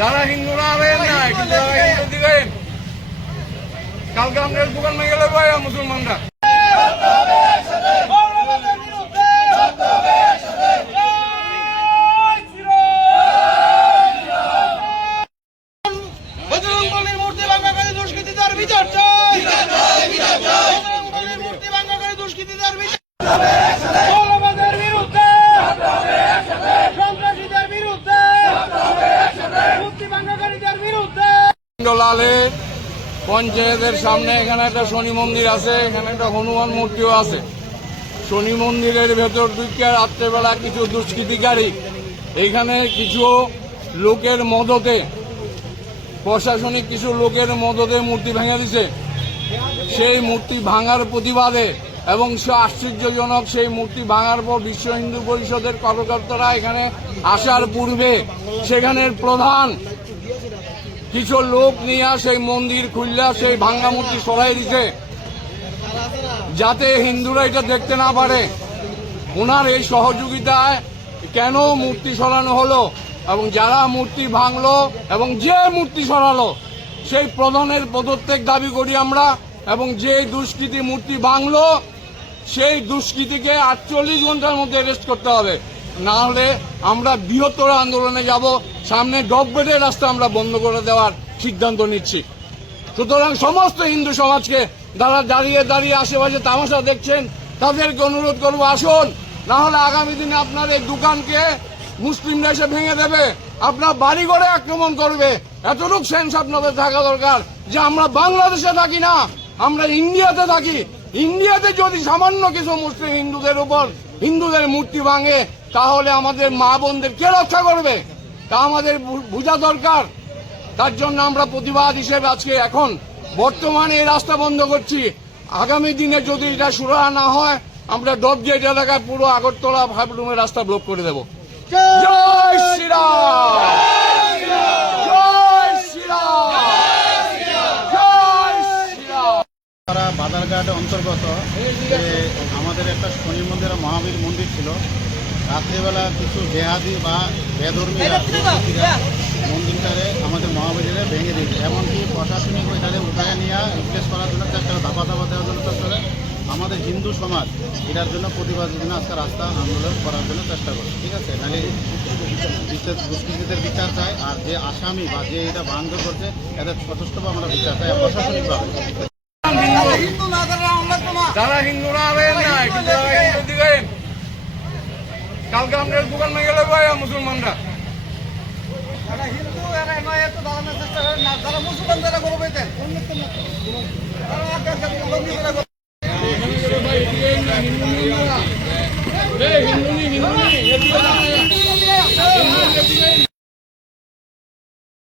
যারা হিন্দুরা আবেন না কিন্তু হিন্দু দিবেন কালকে আমরা দোকান ভেঙে গেলে মুসলমানরা লালে পঞ্চায়েতের সামনে এখানে একটা শনি মন্দির আছে, এখানে একটা হনুমান মূর্তিও আছে। শনি মন্দিরের ভেতর ঢুকে রাত্রেবেলা কিছু দুষ্কৃতিকারী এইখানে কিছু লোকের মদতে, প্রশাসনিক কিছু লোকের মদতে মূর্তি ভেঙে দিছে। সেই মূর্তি ভাঙার প্রতিবাদে এবং সে আশ্চর্যজনক, সেই মূর্তি ভাঙার পর বিশ্ব হিন্দু পরিষদের কর্মকর্তারা এখানে আসার পূর্বে সেখানের প্রধান কিছু লোক নিয়ে সেই মন্দির খুললা সেই ভাঙ্গা মূর্তি সরাই দিছে যাতে হিন্দুরা এটা দেখতে না পারে। ওনার এই সহযোগিতায় কেন মূর্তি সরানো হলো এবং যারা মূর্তি ভাঙলো এবং যে মূর্তি সরালো সেই প্রধানের পদত্যাগ দাবি করি আমরা, এবং যে দুষ্কৃতী মূর্তি ভাঙলো সেই দুষ্কৃতীকে 48 ঘন্টার মধ্যে অ্যারেস্ট করতে হবে, না হলে আমরা বৃহত্তর আন্দোলনে যাব। সামনে ডকবেটের রাস্তা আমরা বন্ধ করে দেওয়ার সিদ্ধান্ত নিচ্ছি। সুতরাং সমস্ত হিন্দু সমাজকে যারা দাঁড়িয়ে দাঁড়িয়ে আশেপাশে তামাশা দেখছেন তাদেরকে অনুরোধ করবো, আসুন, না হলে আগামী দিনে আপনার এই দোকানকে মুসলিমরা এসে ভেঙে দেবে, আপনার বাড়ি ঘরে আক্রমণ করবে। এতটুকু সেন্স আপনাদের থাকা দরকার যে আমরা বাংলাদেশে থাকি না, আমরা ইন্ডিয়াতে থাকি। ইন্ডিয়াতে যদি সামান্য কিছু মুসলিম হিন্দুদের উপর হিন্দুদের মূর্তি ভাঙে তাহলে আমাদের মা বোনদের কে রক্ষা করবে, তা আমাদের বোঝা দরকার। তার জন্য আমরা প্রতিবাদ হিসেবে আজকে এখন বর্তমানে এই রাস্তা বন্ধ করছি। আগামী দিনে যদি এটা সুরাহা না হয় আমরা ডবগেট এলাকায় পুরো আগরতলা ফাইভরুমের রাস্তা ব্লক করে দেব। জয় শ্রীরাম, জয় শ্রীরাম, জয় শ্রীরাম। বাজারঘাট অন্তর্গত আমাদের একটা শনি মন্দির মহাবীর মন্দির ছিল। রাত্রিবেলা কিছু জেহাদি বা বেধর্মীরা মন্দিরটারে আমাদের মহাবীরে ভেঙে দিয়েছে, এমনকি প্রশাসনিক ওইটারে উঠায় নিয়ে রিপ্লেস করার জন্য চেষ্টা করে, ধাপা ধাপা দেওয়ার জন্য চেষ্টা করে। আমাদের হিন্দু সমাজ এটার জন্য প্রতিবাদের জন্য আজকে রাস্তা আন্দোলন করার জন্য চেষ্টা করে, ঠিক আছে। নাহলে দুষ্কৃতীদের বিচার চাই, আর যে আসামি বা যে এটা ভাঙচুর করছে এদের যথেষ্টভাবে আমরা বিচার চাই প্রশাসনিকভাবে। যারা হিন্দুরা আবেন না কিন্তু হিন্দু দিবেন কালকে আমরা দোকান ভেঙে গেলে মুসলমানরা হিন্দু এরা নয়, এত দাঁড়ানোর চেষ্টা করেন না, যারা মুসলমান যারা করবে